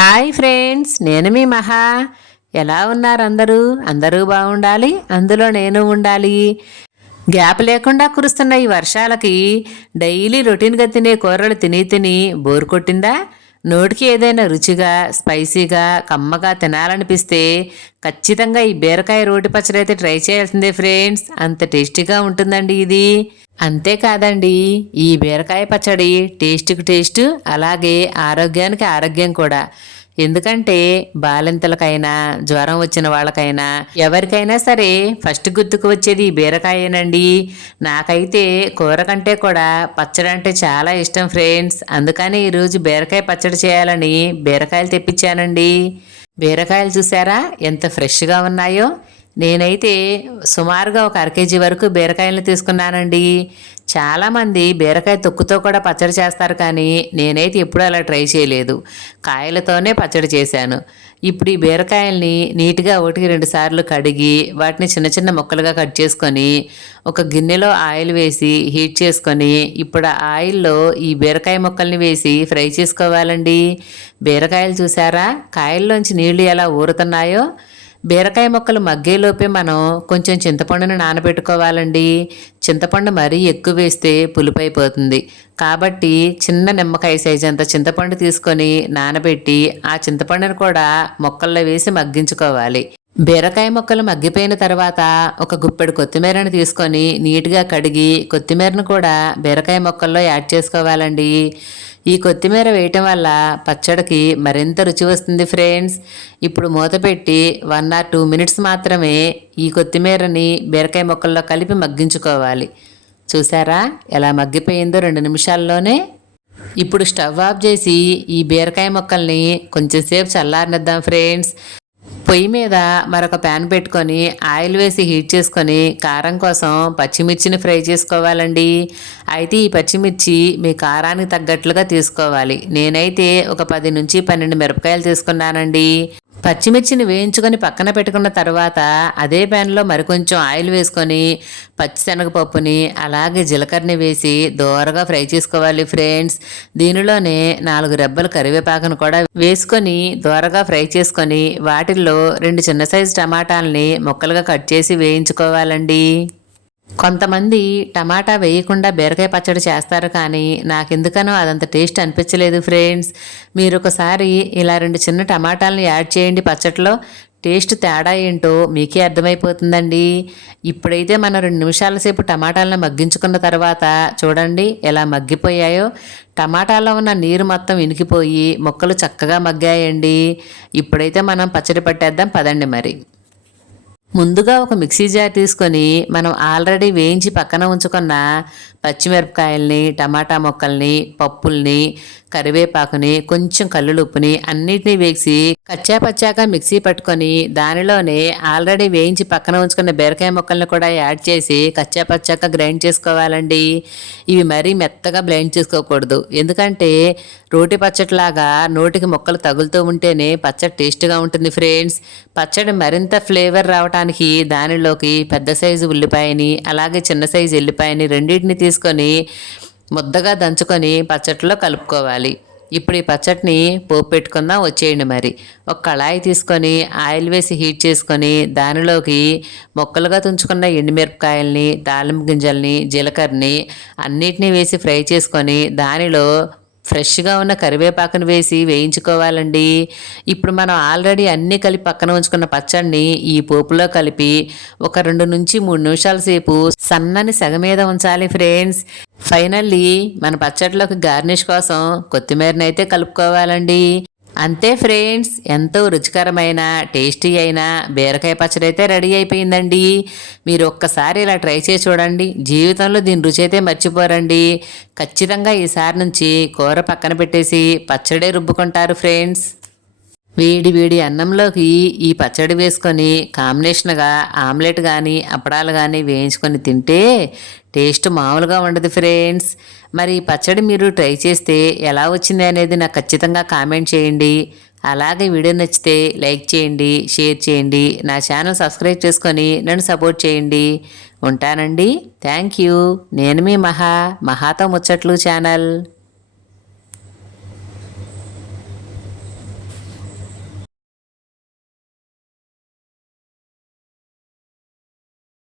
Hi friends నేను మీ మహా. ఎలా ఉన్నారు అందరూ? అందరూ బాగుండాలి? అందులో నేను ఉండాలి. గ్యాప్ లేకుండా కురుస్తున్న ఈ వర్షాలకి డైలీ రొటీన్గా తినే కూరలు తిని తిని బోర్ కొట్టిందా? నోటికి ఏదైనా రుచిగా స్పైసీగా కమ్మగా తినాలనిపిస్తే ఖచ్చితంగా ఈ బీరకాయ రోటి పచ్చడి అయితే ట్రై చేయాల్సిందే ఫ్రెండ్స్. అంత టేస్టీగా ఉంటుందండి ఇది. అంతేకాదండి ఈ బీరకాయ పచ్చడి టేస్ట్కి టేస్ట్ అలాగే ఆరోగ్యానికి ఆరోగ్యం కూడా. ఎందుకంటే బాలింతలకైనా జ్వరం వచ్చిన వాళ్ళకైనా ఎవరికైనా సరే ఫస్ట్ గుర్తుకు వచ్చేది బీరకాయేనండి. నాకైతే కూర కంటే కూడా పచ్చడి అంటే చాలా ఇష్టం ఫ్రెండ్స్. అందుకని ఈరోజు బీరకాయ పచ్చడి చేయాలని బీరకాయలు తెప్పించానండి. బీరకాయలు చూసారా? ఎంత ఫ్రెష్గా ఉన్నాయో. నేనైతే సుమారుగా ఒక అర కేజీ వరకు బీరకాయలను తీసుకున్నానండి. చాలామంది బీరకాయ తొక్కుతో కూడా పచ్చడి చేస్తారు కానీ నేనైతే ఎప్పుడూ అలా ట్రై చేయలేదు. కాయలతోనే పచ్చడి చేశాను. ఇప్పుడు ఈ బీరకాయల్ని నీట్గా ఒకటికి రెండు సార్లు కడిగి వాటిని చిన్న చిన్న ముక్కలుగా కట్ చేసుకొని ఒక గిన్నెలో ఆయిల్ వేసి హీట్ చేసుకొని ఇప్పుడు ఆ ఆయిల్లో ఈ బీరకాయ ముక్కల్ని వేసి ఫ్రై చేసుకోవాలండి. బీరకాయలు చూసారా? కాయల్లోంచి నీళ్ళు ఎలా ఊరుతున్నాయో బీరకాయ మొక్కలు మగ్గేలోపే మనం కొంచెం చింతపండును నానబెట్టుకోవాలండి. చింతపండు మరీ ఎక్కువ వేస్తే పులుపైపోతుంది. కాబట్టి చిన్న నిమ్మకాయ సైజు అంత చింతపండు తీసుకొని నానబెట్టి ఆ చింతపండును కూడా మొక్కల్లో వేసి మగ్గించుకోవాలి. బీరకాయ మొక్కలు మగ్గిపోయిన తర్వాత ఒక గుప్పెడు కొత్తిమీరను తీసుకొని నీట్గా కడిగి కొత్తిమీరను కూడా బీరకాయ మొక్కల్లో యాడ్ చేసుకోవాలండి. ఈ కొత్తిమీర వేయటం వల్ల పచ్చడికి మరింత రుచి వస్తుంది ఫ్రెండ్స్. ఇప్పుడు మూత పెట్టి వన్ ఆర్ టూ మినిట్స్ మాత్రమే ఈ కొత్తిమీరని బీరకాయ మొక్కల్లో కలిపి మగ్గించుకోవాలి. చూసారా? ఎలా మగ్గిపోయిందో రెండు నిమిషాల్లోనే. ఇప్పుడు స్టవ్ ఆఫ్ చేసి ఈ బీరకాయ మొక్కల్ని కొంచెంసేపు చల్లారనిద్దాం ఫ్రెండ్స్. పొయ్యి మీద మరొక ప్యాన్ పెట్టుకొని ఆయిల్ వేసి హీట్ చేసుకొని కారం కోసం పచ్చిమిర్చిని ఫ్రై చేసుకోవాలండి. అయితే ఈ పచ్చిమిర్చి మీ కారానికి తగ్గట్లుగా తీసుకోవాలి. నేనైతే ఒక పది నుంచి పన్నెండు మిరపకాయలు తీసుకున్నానండి. పచ్చిమిర్చిని వేయించుకొని పక్కన పెట్టుకున్న తర్వాత అదే ప్యాన్లో మరికొంచెం ఆయిల్ వేసుకొని పచ్చిశనగపప్పుని అలాగే జీలకర్రని వేసి దోరగా ఫ్రై చేసుకోవాలి ఫ్రెండ్స్. దీనిలోనే నాలుగు రెబ్బలు కరివేపాకును కూడా వేసుకొని దోరగా ఫ్రై చేసుకొని వాటిల్లో రెండు చిన్న సైజు టమాటాలని ముక్కలుగా కట్ చేసి వేయించుకోవాలండి. కొంతమంది టమాటా వేయకుండా బీరకాయ పచ్చడి చేస్తారు కానీ నాకెందుకనో అదంత టేస్ట్ అనిపించలేదు ఫ్రెండ్స్. మీరు ఒకసారి ఇలా రెండు చిన్న టమాటాలను యాడ్ చేయండి పచ్చడిలో టేస్ట్ తేడా ఏంటో మీకే అర్థమైపోతుందండి. ఇప్పుడైతే మనం రెండు నిమిషాల సేపు టమాటాలను మగ్గించుకున్న తర్వాత చూడండి ఎలా మగ్గిపోయాయో. టమాటాలో ఉన్న నీరు మొత్తం ఇనికిపోయి మొక్కలు చక్కగా మగ్గాయండి. ఇప్పుడైతే మనం పచ్చడి పట్టేద్దాం పదండి మరి. ముందుగా ఒక మిక్సీ జార్ తీసుకొని మనం ఆల్రెడీ వేయించి పక్కన ఉంచుకున్న పచ్చిమిరపకాయల్ని టమాటా మొక్కల్ని పప్పుల్ని కరివేపాకుని కొంచెం కల్లులుప్పుని అన్నిటినీ వేసి కచ్చా పచ్చాక మిక్సీ పట్టుకొని దానిలోనే ఆల్రెడీ వేయించి పక్కన ఉంచుకున్న బీరకాయ ముక్కల్ని కూడా యాడ్ చేసి కచ్చా పచ్చాక గ్రైండ్ చేసుకోవాలండి. ఇవి మరీ మెత్తగా బ్లైండ్ చేసుకోకూడదు. ఎందుకంటే రోటి పచ్చడిలాగా నోటికి మొక్కలు తగులుతూ ఉంటేనే పచ్చడి టేస్ట్గా ఉంటుంది ఫ్రెండ్స్. పచ్చడి మరింత ఫ్లేవర్ రావటం రావడానికి దానిలోకి పెద్ద సైజు ఉల్లిపాయని అలాగే చిన్న సైజు ఎల్లిపాయని రెండింటిని తీసుకొని ముద్దగా దంచుకొని పచ్చట్లో కలుపుకోవాలి. ఇప్పుడు ఈ పచ్చడిని పోపు పెట్టుకుందాం వచ్చేయండి మరి. ఒక కళాయి తీసుకొని ఆయిల్ వేసి హీట్ చేసుకొని దానిలోకి మొక్కలుగా తుంచుకున్న ఎండుమిరపకాయల్ని దాలింపు గింజల్ని జీలకర్రని అన్నిటినీ వేసి ఫ్రై చేసుకొని దానిలో ఫ్రెష్గా ఉన్న కరివేపాకును వేసి వేయించుకోవాలండి. ఇప్పుడు మనం ఆల్రెడీ అన్నీ కలిపి పక్కన ఉంచుకున్న పచ్చడిని ఈ పోపులో కలిపి ఒక రెండు నుంచి మూడు నిమిషాల సేపు సన్నని సెగ మీద ఉంచాలి ఫ్రెండ్స్. ఫైనల్లీ మన పచ్చడిలోకి గార్నిష్ కోసం కొత్తిమీరని అయితే కలుపుకోవాలండి. అంతే ఫ్రెండ్స్ ఎంతో రుచికరమైన టేస్టీ అయిన బీరకాయ పచ్చడి అయితే రెడీ అయిపోయిందండి. మీరు ఒక్కసారి ఇలా ట్రై చేసి చూడండి. జీవితంలో దీని రుచి అయితే మర్చిపోరండి. ఖచ్చితంగా ఈసారి నుంచి కూర పక్కన పెట్టేసి పచ్చడే రుబ్బుకుంటారు ఫ్రెండ్స్. వేడి వేడి అన్నంలోకి ఈ పచ్చడి వేసుకొని కాంబినేషన్గా ఆమ్లెట్ కానీ అప్పడాలు కానీ వేయించుకొని తింటే టేస్ట్ మామూలుగా ఉండదు ఫ్రెండ్స్. మరి ఈ పచ్చడి మీరు ట్రై చేస్తే ఎలా వచ్చింది అనేది నాకు ఖచ్చితంగా కామెంట్ చేయండి. అలాగే వీడియో నచ్చితే లైక్ చేయండి షేర్ చేయండి నా ఛానల్ సబ్స్క్రైబ్ చేసుకొని నన్ను సపోర్ట్ చేయండి. ఉంటానండి. Thank you. నేను మీ మహా మహాతో ముచ్చట్లు ఛానల్.